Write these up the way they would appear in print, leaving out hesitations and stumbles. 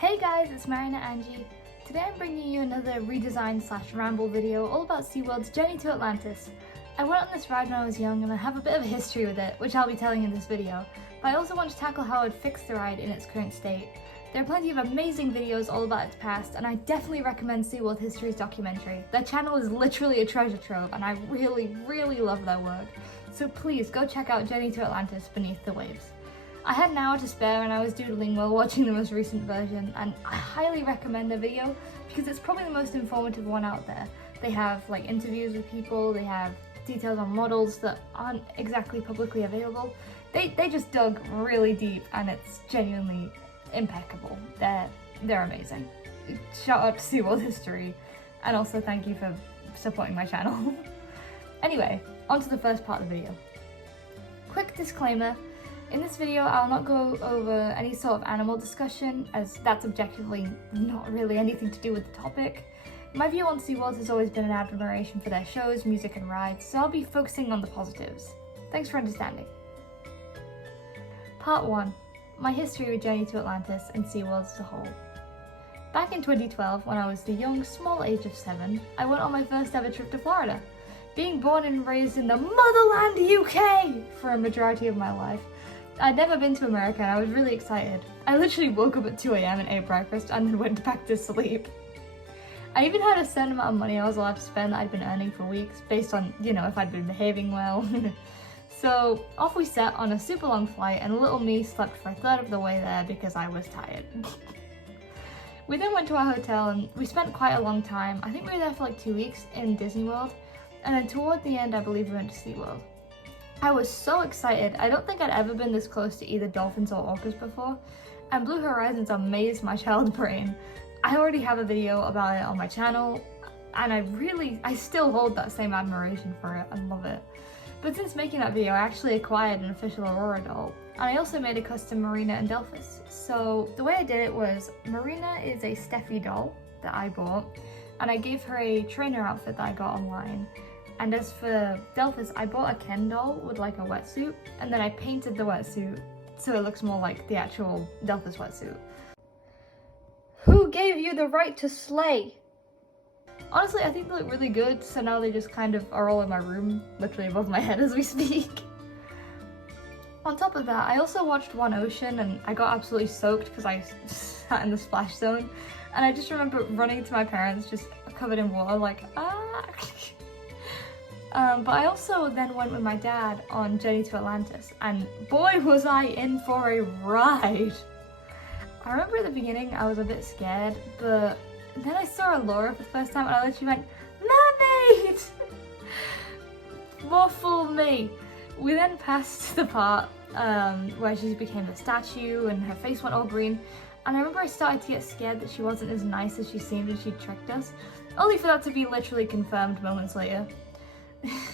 Hey guys, it's MarionetteAngie. Today I'm bringing you another redesign / ramble video all about SeaWorld's journey to Atlantis. I went on this ride when I was young and I have a bit of a history with it, which I'll be telling in this video, but I also want to tackle how I'd fix the ride in its current state. There are plenty of amazing videos all about its past, and I definitely recommend SeaWorld History's documentary. Their channel is literally a treasure trove and I really love their work. So please go check out Journey to Atlantis Beneath the Waves. I had an hour to spare and I was doodling while watching the most recent version, and I highly recommend the video because it's probably the most informative one out there. They have like interviews with people, they have details on models that aren't exactly publicly available. They just dug really deep and it's genuinely impeccable. They're amazing. Shout out to SeaWorld History, and also thank you for supporting my channel. Anyway, on to the first part of the video. Quick disclaimer. In this video, I'll not go over any sort of animal discussion, as that's objectively not really anything to do with the topic. My view on SeaWorld has always been an admiration for their shows, music and rides, so I'll be focusing on the positives. Thanks for understanding. Part 1. My history with Journey to Atlantis and SeaWorld as a whole. Back in 2012, when I was the young, small age of 7, I went on my first ever trip to Florida. Being born and raised in the motherland UK for a majority of my life, I'd never been to America and I was really excited. I literally woke up at 2 AM and ate breakfast and then went back to sleep. I even had a certain amount of money I was allowed to spend that I'd been earning for weeks based on, if I'd been behaving well. So off we set on a super long flight and little me slept for a third of the way there because I was tired. We then went to our hotel and we spent quite a long time. I think we were there for like 2 weeks in Disney World, and then toward the end I believe we went to SeaWorld. I was so excited. I don't think I'd ever been this close to either dolphins or orcas before, and Blue Horizons amazed my child brain. I already have a video about it on my channel, and I still hold that same admiration for it and love it. But since making that video, I actually acquired an official Aurora doll, and I also made a custom Marina and Delphis. So the way I did it was, Marina is a Steffi doll that I bought, and I gave her a trainer outfit that I got online. And as for Delphis, I bought a Ken doll with like a wetsuit, and then I painted the wetsuit so it looks more like the actual Delphis wetsuit. Who gave you the right to slay? Honestly, I think they look really good, so now they just kind of are all in my room, literally above my head as we speak. On top of that, I also watched One Ocean and I got absolutely soaked because I sat in the splash zone, and I just remember running to my parents just covered in water like, ah! But I also then went with my dad on Journey to Atlantis, and boy was I in for a ride! I remember at the beginning I was a bit scared, but then I saw Laura for the first time and I literally went, mermaid! Waffle me! We then passed the part where she became a statue and her face went all green, and I remember I started to get scared that she wasn't as nice as she seemed and she tricked us, only for that to be literally confirmed moments later.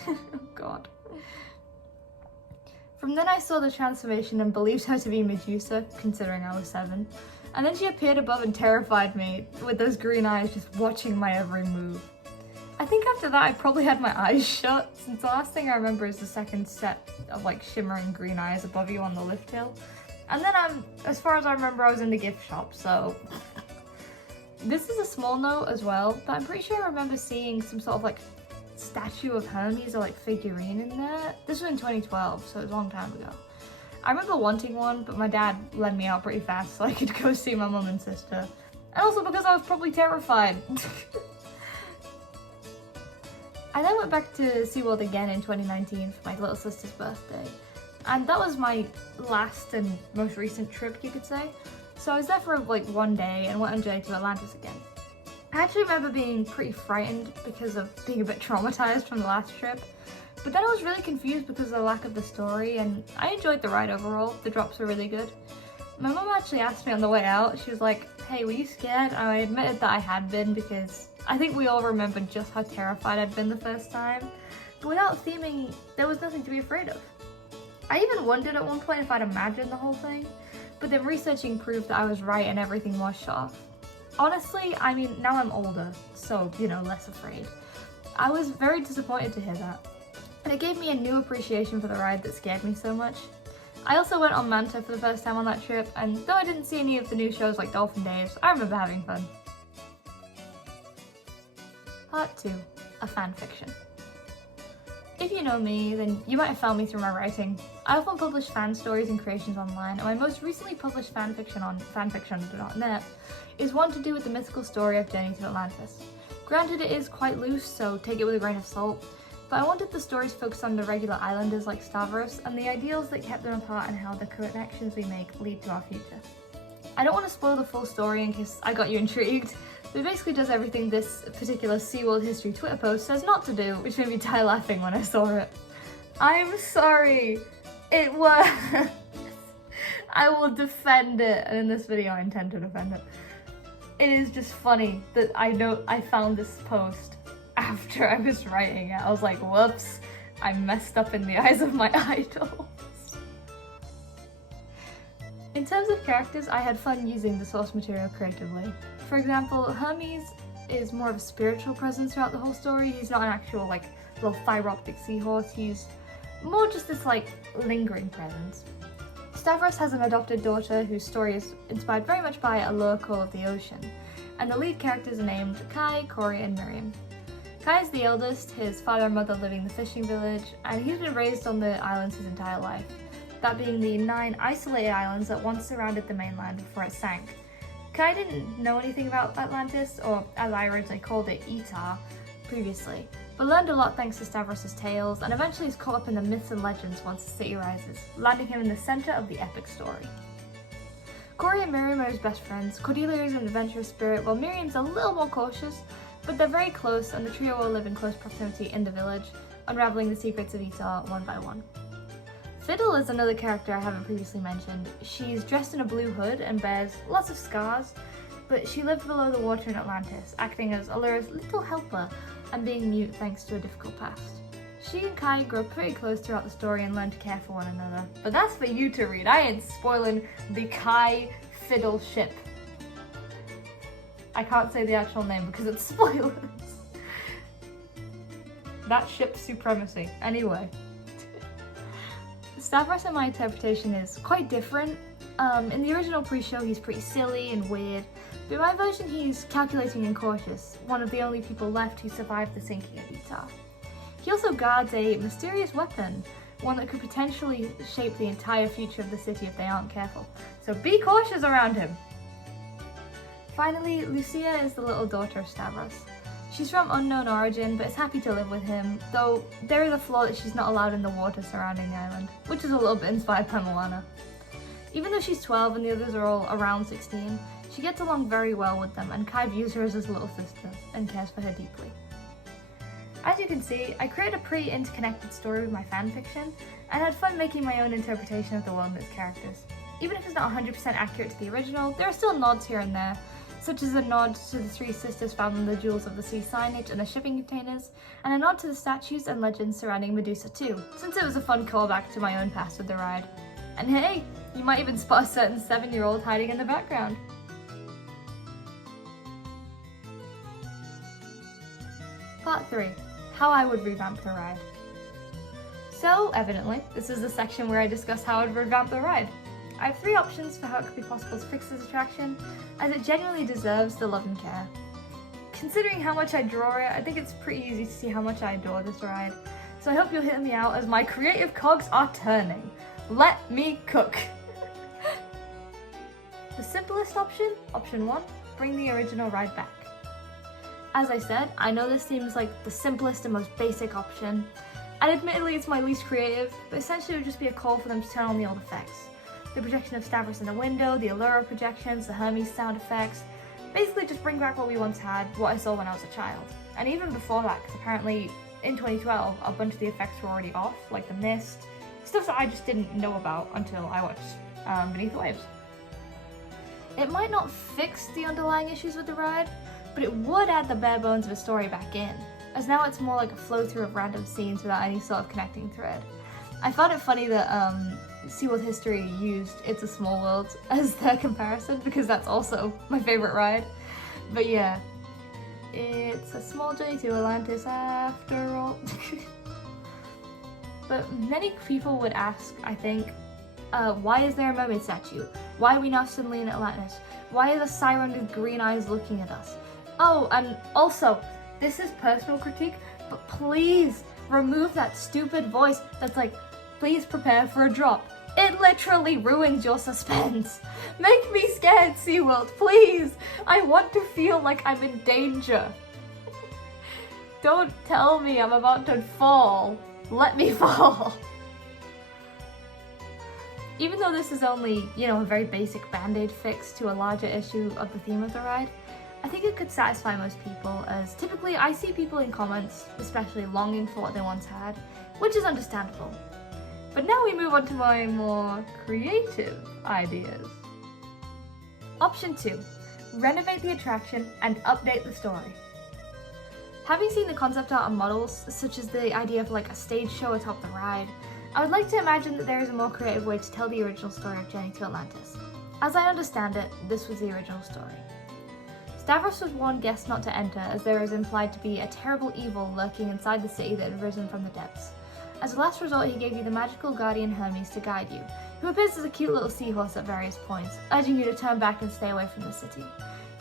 Oh god. From then I saw the transformation and believed her to be Medusa, considering I was 7. And then she appeared above and terrified me, with those green eyes just watching my every move. I think after that I probably had my eyes shut, since the last thing I remember is the second set of like shimmering green eyes above you on the lift hill. And then as far as I remember, I was in the gift shop, so... This is a small note as well, but I'm pretty sure I remember seeing some sort of like statue of Hermes or like figurine in there. This was in 2012, so it was a long time ago. I remember wanting one, but my dad led me out pretty fast so I could go see my mum and sister. And also because I was probably terrified. I then went back to SeaWorld again in 2019 for my little sister's birthday. And that was my last and most recent trip, you could say. So I was there for like 1 day and went on Journey to Atlantis again. I actually remember being pretty frightened because of being a bit traumatized from the last trip, but then I was really confused because of the lack of the story, and I enjoyed the ride overall. The drops were really good. My mum actually asked me on the way out, she was like, hey, were you scared? And I admitted that I had been because I think we all remember just how terrified I'd been the first time, but without theming, there was nothing to be afraid of. I even wondered at one point if I'd imagined the whole thing, but then researching proved that I was right and everything was shut off. Honestly, I mean, now I'm older, so, less afraid. I was very disappointed to hear that, and it gave me a new appreciation for the ride that scared me so much. I also went on Manta for the first time on that trip, and though I didn't see any of the new shows like Dolphin Days, I remember having fun. Part 2. A fanfiction. If you know me, then you might have found me through my writing. I often publish fan stories and creations online, and my most recently published fanfiction on fanfiction.net is one to do with the mythical story of Journey to Atlantis. Granted, it is quite loose, so take it with a grain of salt, but I wanted the stories focused on the regular islanders like Stavros and the ideals that kept them apart and how the connections we make lead to our future. I don't want to spoil the full story in case I got you intrigued, but it basically does everything this particular SeaWorld History Twitter post says not to do, which made me die laughing when I saw it. I'm sorry! It was... I will defend it, and in this video I intend to defend it. It is just funny that I found this post after I was writing it. I was like, whoops, I messed up in the eyes of my idols. In terms of characters, I had fun using the source material creatively. For example, Hermes is more of a spiritual presence throughout the whole story. He's not an actual like little fiber optic seahorse, he's more just this like lingering presence. Stavros has an adopted daughter whose story is inspired very much by a local of the ocean, and the lead characters are named Kai, Corey, and Miriam. Kai is the eldest, his father and mother live in the fishing village, and he's been raised on the islands his entire life, that being the 9 isolated islands that once surrounded the mainland before it sank. Kai didn't know anything about Atlantis, or as I originally called it, Etar, previously, but learned a lot thanks to Stavros' tales, and eventually is caught up in the myths and legends once the city rises, landing him in the center of the epic story. Corey and Miriam are his best friends. Cordelia is an adventurous spirit, while Miriam's a little more cautious, but they're very close, and the trio will live in close proximity in the village, unraveling the secrets of Etar one by one. Fiddle is another character I haven't previously mentioned. She's dressed in a blue hood and bears lots of scars, but she lived below the water in Atlantis, acting as Allura's little helper and being mute thanks to a difficult past. She and Kai grow pretty close throughout the story and learn to care for one another, but that's for you to read. I ain't spoiling the Kai-Fiddle ship. I can't say the actual name because it's spoilers. That ship's supremacy. Anyway. Stavros and my interpretation is quite different. In the original pre-show he's pretty silly and weird, but in my version he's calculating and cautious, one of the only people left who survived the sinking of Etar. He also guards a mysterious weapon, one that could potentially shape the entire future of the city if they aren't careful, so be cautious around him! Finally, Lucia is the little daughter of Stavros. She's from unknown origin, but is happy to live with him, though there is a flaw that she's not allowed in the water surrounding the island, which is a little bit inspired by Moana. Even though she's 12 and the others are all around 16, she gets along very well with them, and Kai views her as his little sister and cares for her deeply. As you can see, I created a pretty interconnected story with my fanfiction, and had fun making my own interpretation of the world and its characters. Even if it's not 100% accurate to the original, there are still nods here and there, such as a nod to the 3 sisters found in the Jewels of the Sea signage and the shipping containers, and a nod to the statues and legends surrounding Medusa too, since it was a fun callback to my own past with the ride. And hey, you might even spot a certain 7-year-old hiding in the background. Part 3. How I would revamp the ride. So, evidently, this is the section where I discuss how I'd revamp the ride. I have 3 options for how it could be possible to fix this attraction, as it genuinely deserves the love and care. Considering how much I draw it, I think it's pretty easy to see how much I adore this ride, so I hope you'll hear me out as my creative cogs are turning. Let me cook! The simplest option, option 1, bring the original ride back. As I said, I know this seems like the simplest and most basic option, and admittedly it's my least creative, but essentially it would just be a call for them to turn on the old effects. The projection of Stavros in the window, the Allura projections, the Hermes sound effects, basically just bring back what we once had, what I saw when I was a child. And even before that, because apparently in 2012 a bunch of the effects were already off, like the mist, stuff that I just didn't know about until I watched Beneath the Waves. It might not fix the underlying issues with the ride, but it would add the bare bones of a story back in, as now it's more like a flow through of random scenes without any sort of connecting thread. I found it funny that SeaWorld History used It's a Small World as their comparison, because that's also my favourite ride. But yeah, it's a small journey to Atlantis after all. But many people would ask, I think, why is there a mermaid statue? Why are we now suddenly in Atlantis? Why is a siren with green eyes looking at us? Oh, and also, this is personal critique, but please remove that stupid voice that's like, please prepare for a drop. It literally ruins your suspense. Make me scared, SeaWorld, please. I want to feel like I'm in danger. Don't tell me I'm about to fall. Let me fall. Even though this is only, a very basic band-aid fix to a larger issue of the theme of the ride, I think it could satisfy most people, as typically I see people in comments, especially longing for what they once had, which is understandable. But now we move on to my more creative ideas. Option 2. Renovate the attraction and update the story. Having seen the concept art and models, such as the idea of like a stage show atop the ride, I would like to imagine that there is a more creative way to tell the original story of Journey to Atlantis. As I understand it, this was the original story. Stavros was warned guests not to enter, as there is implied to be a terrible evil lurking inside the city that had risen from the depths. As a last resort, he gave you the magical guardian Hermes to guide you, who appears as a cute little seahorse at various points, urging you to turn back and stay away from the city.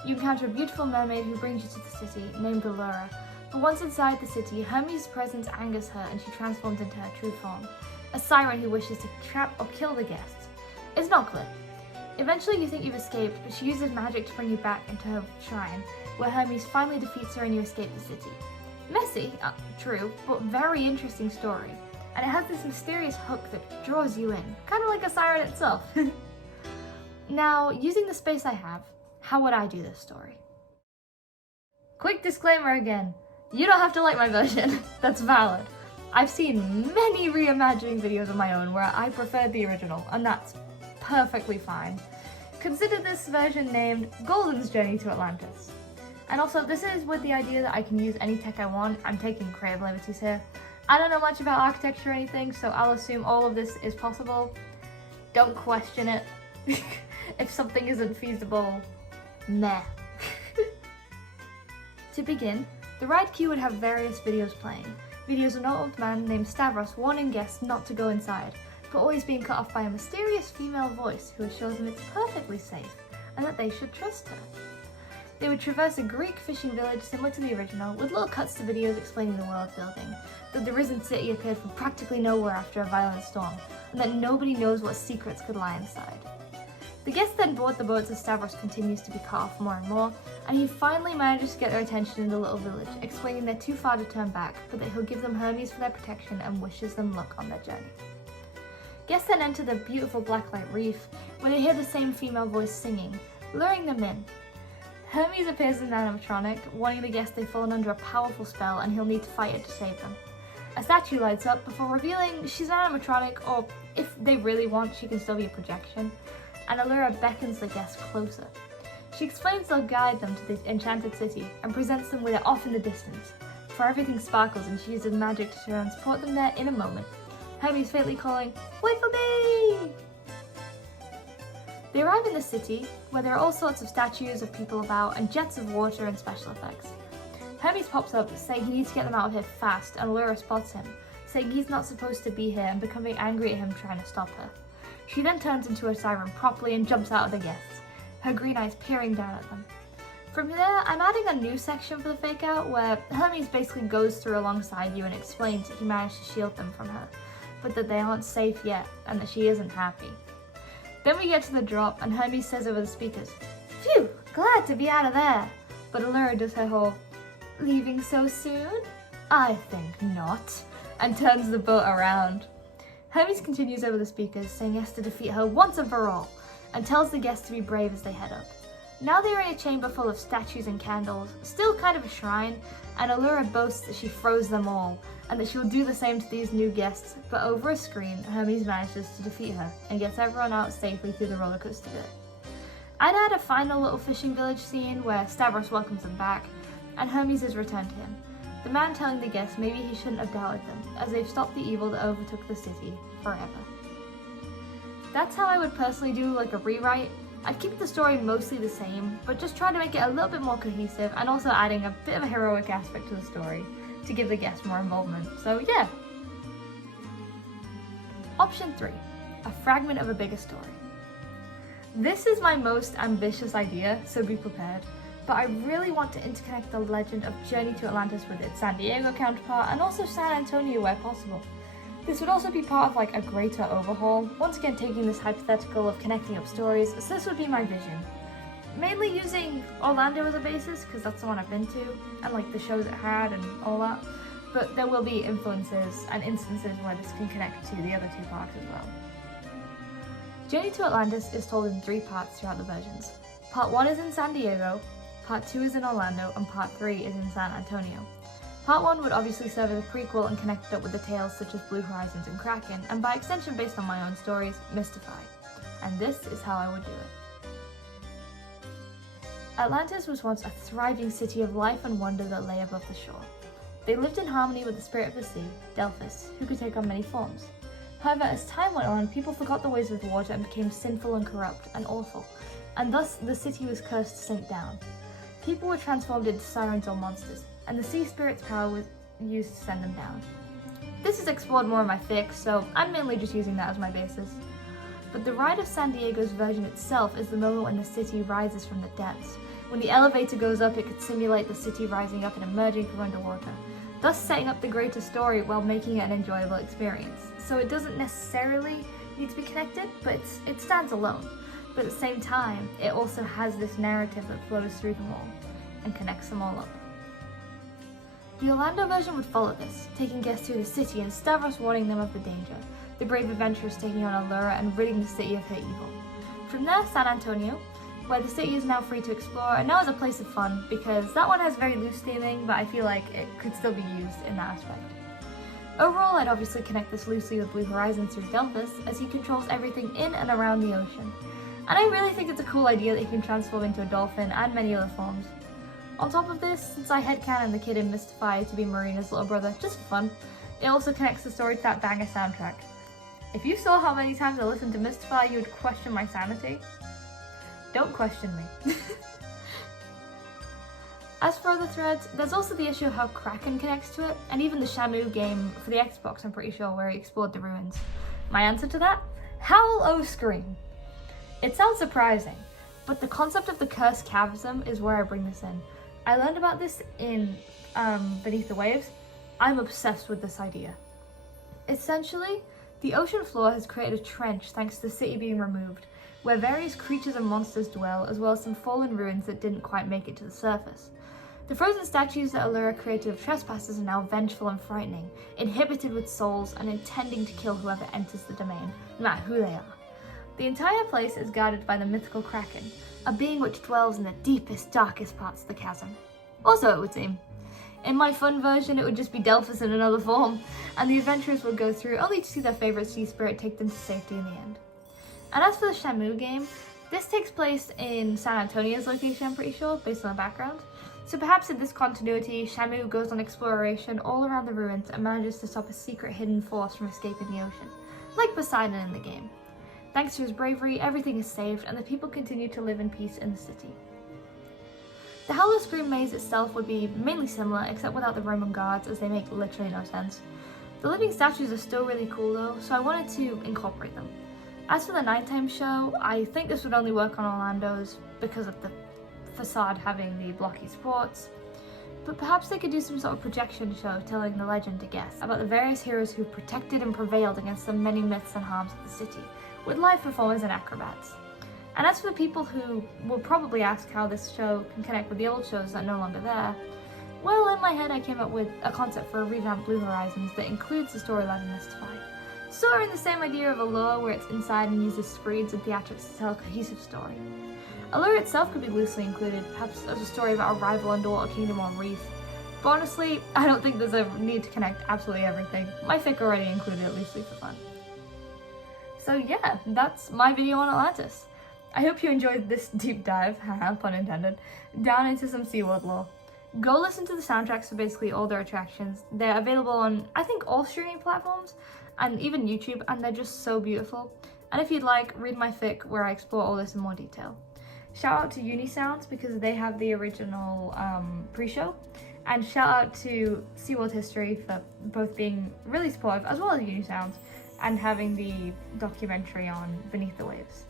You encounter a beautiful mermaid who brings you to the city, named Allura, but once inside the city, Hermes' presence angers her and she transforms into her true form, a siren who wishes to trap or kill the guests. It's not clear. Eventually you think you've escaped, but she uses magic to bring you back into her shrine, where Hermes finally defeats her and you escape the city. Messy, true, but very interesting story. And it has this mysterious hook that draws you in, kind of like a siren itself. Now, using the space I have, how would I do this story? Quick disclaimer again, you don't have to like my version, that's valid. I've seen many reimagining videos of my own where I preferred the original, and that's perfectly fine. Consider this version named Golden's Journey to Atlantis. And also, this is with the idea that I can use any tech I want. I'm taking creative liberties here. I don't know much about architecture or anything, so I'll assume all of this is possible. Don't question it. If something isn't feasible, meh. To begin, the ride queue would have various videos playing. Videos of an old man named Stavros warning guests not to go inside, but always being cut off by a mysterious female voice who assures them it's perfectly safe and that they should trust her. They would traverse a Greek fishing village similar to the original, with little cuts to videos explaining the world building, that the risen city appeared from practically nowhere after a violent storm, and that nobody knows what secrets could lie inside. The guests then board the boats as Stavros continues to be cut off more and more, and he finally manages to get their attention in the little village, explaining they're too far to turn back, but that he'll give them Hermes for their protection and wishes them luck on their journey. Guests then enter the beautiful blacklight reef, where they hear the same female voice singing, luring them in. Hermes appears as an animatronic, warning the guests they've fallen under a powerful spell and he'll need to fight it to save them. A statue lights up before revealing she's an animatronic, or if they really want, she can still be a projection, and Allura beckons the guests closer. She explains they'll guide them to the enchanted city and presents them with it off in the distance, for everything sparkles and she uses magic to transport them there in a moment, Hermes faintly calling, "Wait for me!" They arrive in the city, where there are all sorts of statues of people about and jets of water and special effects. Hermes pops up, saying he needs to get them out of here fast, and Allura spots him, saying he's not supposed to be here and becoming angry at him trying to stop her. She then turns into a siren properly and jumps out at the guests, her green eyes peering down at them. From there, I'm adding a new section for the fake out, where Hermes basically goes through alongside you and explains that he managed to shield them from her, but that they aren't safe yet, and that she isn't happy. Then we get to the drop, and Hermes says over the speakers, "Phew, glad to be out of there." But Allura does her whole, "Leaving so soon? I think not," and turns the boat around. Hermes continues over the speakers, saying he has to defeat her once and for all, and tells the guests to be brave as they head up. Now they're in a chamber full of statues and candles, still kind of a shrine, and Allura boasts that she froze them all, and that she will do the same to these new guests, but over a screen, Hermes manages to defeat her, and gets everyone out safely through the roller coaster bit. I'd add a final little fishing village scene where Stavros welcomes them back, and Hermes is returned to him, the man telling the guests maybe he shouldn't have doubted them, as they've stopped the evil that overtook the city forever. That's how I would personally do like a rewrite. I'd keep the story mostly the same, but just try to make it a little bit more cohesive, and also adding a bit of a heroic aspect to the story to give the guests more involvement. So yeah. Option 3. a fragment of a bigger story. This is my most ambitious idea, so be prepared, but I really want to interconnect the legend of Journey to Atlantis with its San Diego counterpart and also San Antonio where possible. This would also be part of like a greater overhaul, once again taking this hypothetical of connecting up stories, so this would be my vision. Mainly using Orlando as a basis, because that's the one I've been to, and like the shows it had and all that, but there will be influences and instances where this can connect to the other two parks as well. Journey to Atlantis is told in 3 parts throughout the versions. Part 1 is in San Diego, Part 2 is in Orlando, and Part 3 is in San Antonio. Part 1 would obviously serve as a prequel and connect it up with the tales such as Blue Horizons and Kraken, and by extension based on my own stories, Mystify. And this is how I would do it. Atlantis was once a thriving city of life and wonder that lay above the shore. They lived in harmony with the spirit of the sea, Delphis, who could take on many forms. However, as time went on, people forgot the ways of the water and became sinful and corrupt and awful, and thus the city was cursed to sink down. People were transformed into sirens or monsters, and the sea spirit's power was used to send them down. This is explored more in my fic, so I'm mainly just using that as my basis. But the ride of San Diego's version itself is the moment when the city rises from the depths. When the elevator goes up, it could simulate the city rising up and emerging from underwater, thus setting up the greater story while making it an enjoyable experience. So it doesn't necessarily need to be connected, but it stands alone. But at the same time, it also has this narrative that flows through them all and connects them all up. The Orlando version would follow this, taking guests through the city and Stavros warning them of the danger, the brave adventurers taking on Allura and ridding the city of her evil. From there, San Antonio, where the city is now free to explore and now is a place of fun, because that one has very loose theming, but I feel like it could still be used in that aspect. Overall, I'd obviously connect this loosely with Blue Horizons through Delphis, as he controls everything in and around the ocean. And I really think it's a cool idea that he can transform into a dolphin and many other forms. On top of this, since I headcanon the kid in Mystify to be Marina's little brother, just for fun, it also connects the story to that banger soundtrack. If you saw how many times I listened to Mystify, you would question my sanity. Don't question me. As for other threads, there's also the issue of how Kraken connects to it, and even the Shamu game for the Xbox, I'm pretty sure, where he explored the ruins. My answer to that? Howl O Scream. It sounds surprising, but the concept of the cursed chasm is where I bring this in. I learned about this in Beneath the Waves. I'm obsessed with this idea. Essentially, the ocean floor has created a trench thanks to the city being removed, where various creatures and monsters dwell, as well as some fallen ruins that didn't quite make it to the surface. The frozen statues that Allura created of trespassers are now vengeful and frightening, inhibited with souls and intending to kill whoever enters the domain, no matter who they are. The entire place is guarded by the mythical Kraken, a being which dwells in the deepest, darkest parts of the chasm. Also, it would seem. In my fun version, it would just be Delphis in another form, and the adventurers would go through only to see their favourite sea spirit take them to safety in the end. And as for the Shamu game, this takes place in San Antonio's location, I'm pretty sure, based on the background. So perhaps in this continuity, Shamu goes on exploration all around the ruins and manages to stop a secret hidden force from escaping the ocean, like Poseidon in the game. Thanks to his bravery, everything is saved and the people continue to live in peace in the city. The Howl O Scream maze itself would be mainly similar, except without the Roman guards, as they make literally no sense. The living statues are still really cool though, so I wanted to incorporate them. As for the nighttime show, I think this would only work on Orlando's because of the facade having the blocky supports, but perhaps they could do some sort of projection show telling the legend to guests about the various heroes who protected and prevailed against the many myths and harms of the city, with live performers and acrobats. And as for the people who will probably ask how this show can connect with the old shows that are no longer there, well, in my head I came up with a concept for a revamped Blue Horizons that includes the storyline in Mystify. Sort of in the same idea of Allure, where it's inside and uses screens and theatrics to tell a cohesive story. Allure itself could be loosely included, perhaps as a story about a rival underwater kingdom on Reef. But honestly, I don't think there's a need to connect absolutely everything. My fic already included it loosely for fun. So yeah, that's my video on Atlantis. I hope you enjoyed this deep dive, haha, pun intended, down into some SeaWorld lore. Go listen to the soundtracks for basically all their attractions. They're available on, I think, all streaming platforms, and even YouTube, and they're just so beautiful. And if you'd like, read my fic where I explore all this in more detail. Shout out to Unisounds because they have the original pre-show, and shout out to SeaWorld History for both being really supportive, as well as Unisounds, and having the documentary on Beneath the Waves.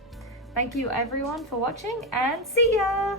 Thank you everyone for watching, and see ya!